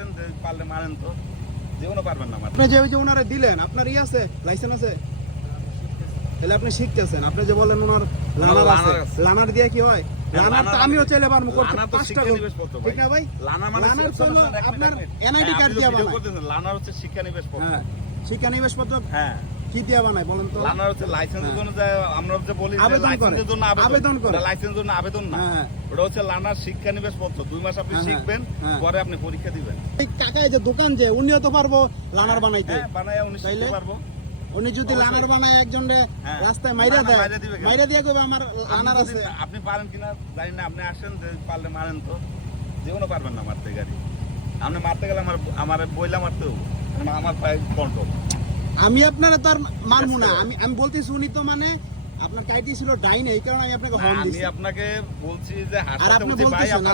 আসেন যে পারলে মারেন তো, জীবনও পারবেন না মারতে। আপনি যে ওই যে ওনারে দিলেন, আপনার ই আছে, লাইসেন্স আছে? তাহলে আপনি শিখতেছেন। আপনি যে বলেন ওনার লানার আছে, লানার দিয়ে কি হয়? লানার তো আমিও চাইলে পারবো করতে, 5টা ঠিক না ভাই? লানার তো আপনার এনআইডি কার্ড দিয়ে বানায়। লানার হচ্ছে শিক্ষানিবেশপত্র। হ্যাঁ, শিক্ষানিবেশপত্র হ্যাঁ, কি দিয়ে বানায় বলেন তো? লানার হচ্ছে লাইসেন্সের জন্য যে আমরা যে বলি যে লাইসেন্সের জন্য আবেদন করে, লাইসেন্সের জন্য আবেদন না, ওটা হচ্ছে লানার শিক্ষানিবেশপত্র। 2 মাস আপনি শিখবেন, পরে আপনি পরীক্ষা দিবেন। এই কাকা যে দোকান যে উনিও তো পারবো লানার বানাইতে। হ্যাঁ, বানায় উনি শিখতে পারবো। উনি যদি লানার বানায় একজন রাস্তায় মাইরা দেয়, মাইরা দিয়ে কবে আমার লানার আছে। আপনি পারেন কিনা জানি না, আপনি আসেন যে পারলে মারেন তো, জীবনও পারবেন না মারতে গাড়ি। আপনি মারতে গেলে আমার বইলা মারতে হবে, আমার পায়ে কন্ট্রোল। আমি আপনারা তো আর মারবো না, আমি বলতেছি উনি তো মানে আপনার কাইটি ছিল ডাইনে, এই কারণে আমি আপনাকে হর্ন দিছি। আমি আপনাকে বলছি যে আর আপনি বলতেছেন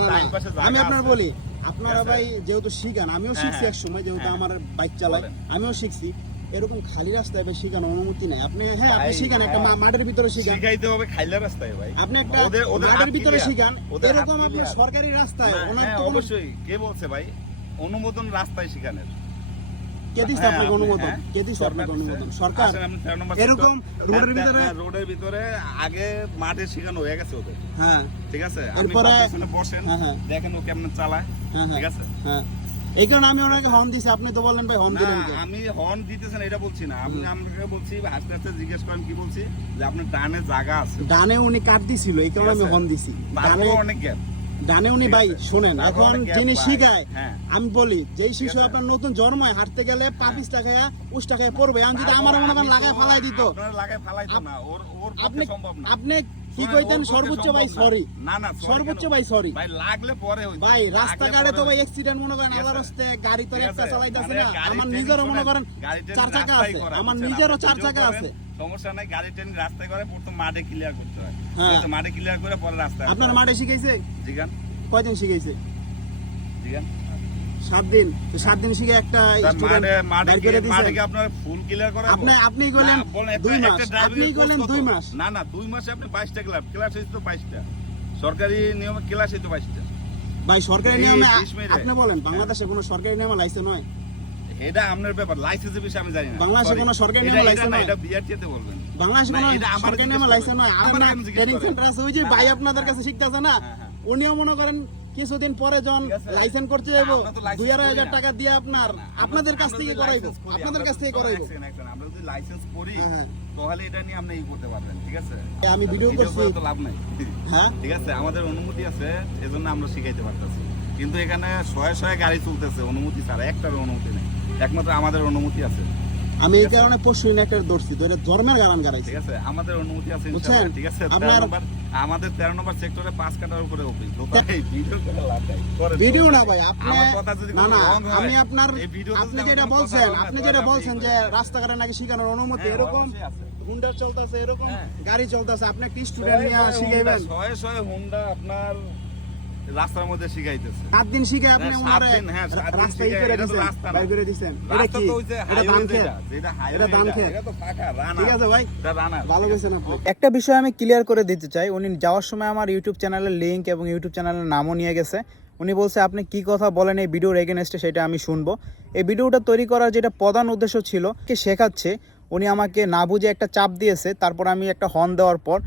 আমি আপনার বলি, আপনারা ভাই যেহেতু শিখান, আমিও শিখছি এক সময়, যেহেতু আমার বাইক চালাই আমিও শিখছি। এরকম খালি রাস্তায় ভাই শিখানোর অনুমতি নাই। আপনি হ্যাঁ আপনি শিখান, একটা মাঠের ভিতরে শিখান, শিখাইতে হবে খাইলা রাস্তায় ভাই। আপনি একটা মাঠের ভিতরে শিখান, এরকম আপনি সরকারি রাস্তায় ওনার তো অবশ্যই। কে বলছে ভাই অনুমোদন রাস্তায় শিখানোর? কে দিছে আপনাকে অনুমোদন? কে দিছে আপনাকে অনুমোদন? সরকার। এরকম রোডের ভিতরে আগে মাঠে শিখানো হয়ে গেছে ওদের। হ্যাঁ, ঠিক আছে, এরপরে বসেন, দেখেন ও কেমন চালায়। ঠিক আছে, হ্যাঁ, এই কারণে আমি ওনাকে হর্ন দিছি। আপনি তো বললেন ভাই হর্ন দিলেন কেন? আমি হর্ন দিতেছেন এটা বলছি না, আমি আপনাকে বলছি আস্তে আস্তে জিজ্ঞেস করেন কি বলছি, যে আপনার ডানে জায়গা আছে। ডানে উনি কাট দিছিল, এই কারণে আমি হর্ন দিছি। ডানে অনেক গ্যাপ, ডানে উনি ভাই শোনেন, এখন যিনি শিখায় আমি বলি, যেই শিশু আপনার নতুন জন্ম হয় হাঁটতে গেলে পা পিছটা খায়া উষ্টা খায়া পড়বে, আমি যদি আমার মনে করেন লাগায় ফালাই দিত, আপনি কি কইতেন? সর্বোচ্চ ভাই সরি, না সর্বোচ্চ ভাই সরি ভাই, লাগলে পরে ভাই রাস্তাঘাটে তো ভাই অ্যাক্সিডেন্ট মনে করেন আল্লাহর রাস্তে, গাড়ি তো একটা চালাইতাছে না, আমার নিজেরও মনে করেন 4 চাকা আছে, আমার নিজেরও 4 চাকা আছে, সমস্যা নাই। গাড়ি ট্রেন রাস্তায় করে প্রথম মাঠে ক্লিয়ার করতে হয়। মাঠে ক্লিয়ার করে পরে রাস্তায়। আপনার মাঠে শিখাইছে? জিগান কয়দিন শিখাইছে? জিগান 7 দিন। তো 7 দিন শিখে একটা স্টুডেন্ট মাঠে কি আপনার ফুল ক্লিয়ার করা? আপনি কইলেন 2 মাস, আপনি কইলেন 2 মাস। না 2 মাসে আপনি 22টা ক্লাস হইছে তো 22টা। সরকারি নিয়মে ক্লাস হইতো 22টা। ভাই সরকারি নিয়মে আপনি বলেন বাংলাদেশে কোনো সরকারি নিয়মে লাইসেন্স হয়? এটা আপনার ব্যাপার, লাইসেন্সের বিষয়ে আমি জানি না। বাংলাদেশে কোনো সরকারি নিয়মে লাইসেন্স হয়? এটা বিআরটিতে বলবেন। বাংলাদেশে কোনো সরকারি নিয়মে লাইসেন্স হয়? আপনারা ট্রেনিং সেন্টার আছে, ওই যে ভাই আপনাদের কাছে শিখতেছে না, উনিও মনে করেন কিছুদিন পরে যখন লাইসেন্স করতে যাবো 2,500 টাকা দিয়ে আপনাদের কাছ থেকে করাইবো, আপনাদের কাছ থেকে করাইবো। আমরা যদি লাইসেন্স করি তাহলে এটা নিয়ে আপনি করতে পারবেন। ঠিক আছে, আমি ভিডিও করছি তো লাভ নাই। হ্যাঁ, ঠিক আছে, আমাদের অনুমতি আছে, এজন্য আমরা শিখাইতে পারতেছি। কিন্তু এখানে শয়ে শয়ে গাড়ি চলতেছে অনুমতি ছাড়া, একটার অনুমতি নেই, একমাত্র আমাদের অনুমতি আছে। আমি এই কারণে পরশু একটা ধরছি, তো এটা ধর্মের গান গাইছি। ঠিক আছে, আমাদের অনুমতি আছে ইনশাআল্লাহ। ঠিক আছে, আমাদের 13 নম্বর সেক্টরে 5 কাটার উপরে অফিস। ভিডিও করে লাভ নাই, ভিডিও না ভাই, আপনি না আমি আপনার আপনি যেটা বলছেন যে রাস্তাঘাটে নাকি শিখানোর অনুমতি, এরকম হুন্ডা চলতেছে, এরকম গাড়ি চলতেছে, আপনি কি স্টুডেন্ট নিয়ে শিখাইবেন? শয়ে শয়ে হুন্ডা আপনার রাস্তার মধ্যে শিখাইতেছে। 7 দিন শিখে আপনি ওনারে রাস্তায় করে দিবেন, বাইরে করে দিবেন। এটা কি? এটা দান খেত, এটা দান খেত, এটা তো পাকা রানা। ঠিক আছে ভাই, এটা রানা, ভালো কইছেন আপনি। একটা বিষয় আমি ক্লিয়ার করে দিতে চাই, উনি যাওয়ার সময় আমার ইউটিউব চ্যানেলের লিংক এবং ইউটিউব চ্যানেলের নামও নিয়ে গেছে। উনি বলছে আপনি কি কথা বলেন এই ভিডিওর এগেইনস্টে, সেটা আমি শুনবো। এই ভিডিওটা তৈরি করার যেটা প্রধান উদ্দেশ্য ছিল, কে শেখাচ্ছে, উনি আমাকে না বুঝে একটা চাপ দিয়েছে, তারপর আমি একটা হর্ন দেওয়ার পর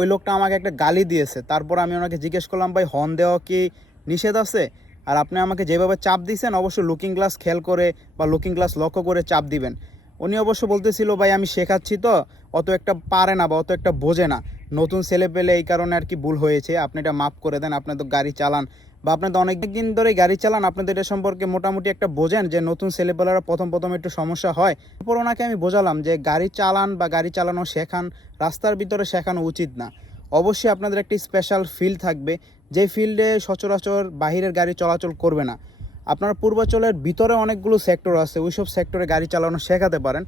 ওই লোকটা আমাকে একটা গালি দিয়েছে। তারপর আমি ওনাকে জিজ্ঞেস করলাম ভাই হর্ন দেওয়া কি নিষেধ আছে? আর আপনি আমাকে যেভাবে চাপ দিয়েছেন অবশ্যই লুকিং গ্লাস খেয়াল করে বা লুকিং গ্লাস লক্ষ্য করে চাপ দিবেন। উনি অবশ্য বলতেছিল ভাই আমি শেখাচ্ছি তো, অত একটা পারে না বা অত একটা বোঝে না, নতুন ছেলে পেলে, এই কারণে আর কি ভুল হয়েছে, আপনি এটা মাফ করে দেন, আপনি তো গাড়ি চালান বা আপনি তো অনেক দিন ধরে গাড়ি চালান, আপনাদের এটা সম্পর্কে মোটামুটি একটা বোঝেন যে নতুন ছেলেপেলেরা প্রথম একটু সমস্যা হয়। তারপর ওনাকে আমি বোঝালাম যে গাড়ি চালান বা গাড়ি চালানো শেখান, রাস্তার ভিতরে শেখানো উচিত না। অবশ্যই আপনাদের একটি স্পেশাল ফিল্ড থাকবে, যে ফিল্ডে সচরাচর বাহিরের গাড়ি চলাচল করবে না। আপনার পূর্বাঞ্চলের ভিতরে অনেকগুলো সেক্টর আছে, ওইসব সেক্টরে গাড়ি চালানো শেখাতে পারেন।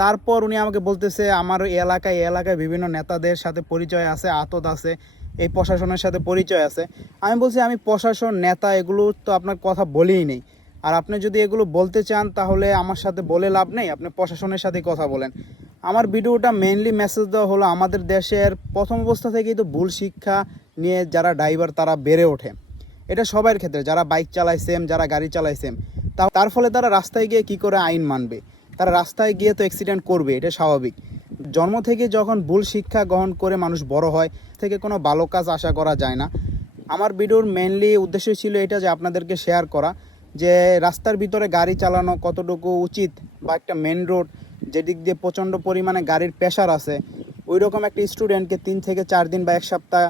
তারপর উনি আমাকে বলতেছে আমার এই এলাকায় বিভিন্ন নেতাদের সাথে পরিচয় আছে, আতদ আছে, এই প্রশাসনের সাথে পরিচয় আছে। আমি বলছি আমি প্রশাসন, নেতা এগুলো তো আপনার কথা বলেই নেই। আর আপনি যদি এগুলো বলতে চান তাহলে আমার সাথে বলে লাভ নেই, আপনি প্রশাসনের সাথেই কথা বলেন। আমার ভিডিওটা মেইনলি মেসেজ দেওয়া হলো আমাদের দেশের প্রথম অবস্থা থেকেই তো ভুল শিক্ষা নিয়ে যারা ড্রাইভার তারা বেড়ে ওঠে। এটা সবার ক্ষেত্রে, যারা বাইক চালায় সেম, যারা গাড়ি চালায় সেম। তার ফলে তারা রাস্তায় গিয়ে কি করে আইন মানবে? তারা রাস্তায় গিয়ে তো অ্যাক্সিডেন্ট করবে, এটা স্বাভাবিক। জন্ম থেকে যখন ভুল শিক্ষা গ্রহণ করে মানুষ বড় হয় থেকে কোনো ভালো কাজ আশা করা যায় না। আমার ভিডিওর মেনলি উদ্দেশ্য ছিল এটা, যে আপনাদেরকে শেয়ার করা যে রাস্তার ভিতরে গাড়ি চালানো কতটুকু উচিত, বা একটা মেন রোড যেদিক দিয়ে প্রচণ্ড পরিমাণে গাড়ির প্রেশার আছে, ওই রকম একটা স্টুডেন্টকে 3 থেকে 4 দিন বা 1 সপ্তাহ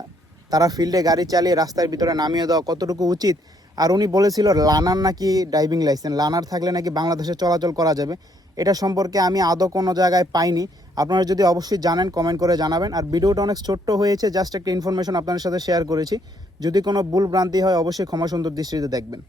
তারা ফিল্ডে গাড়ি চালিয়ে রাস্তার ভিতরে নামিয়ে দেওয়া কতটুকু উচিত। আর উনি বলেছিল লার্নার নাকি ড্রাইভিং লাইসেন্স, লার্নার থাকলে নাকি বাংলাদেশে চলাচল করা যাবে। এটা সম্পর্কে আমি আদৌ কোনো জায়গায় পাইনি। আপনারা যদি অবশ্যই জানেন কমেন্ট করে জানাবেন। আর ভিডিওটা অনেক ছোট্ট হয়েছে, জাস্ট একটা ইনফরমেশন আপনাদের সাথে শেয়ার করেছি। যদি কোনো ভুল ভ্রান্তি হয় অবশ্যই ক্ষমা সুন্দর দৃষ্টিতে দেখবেন।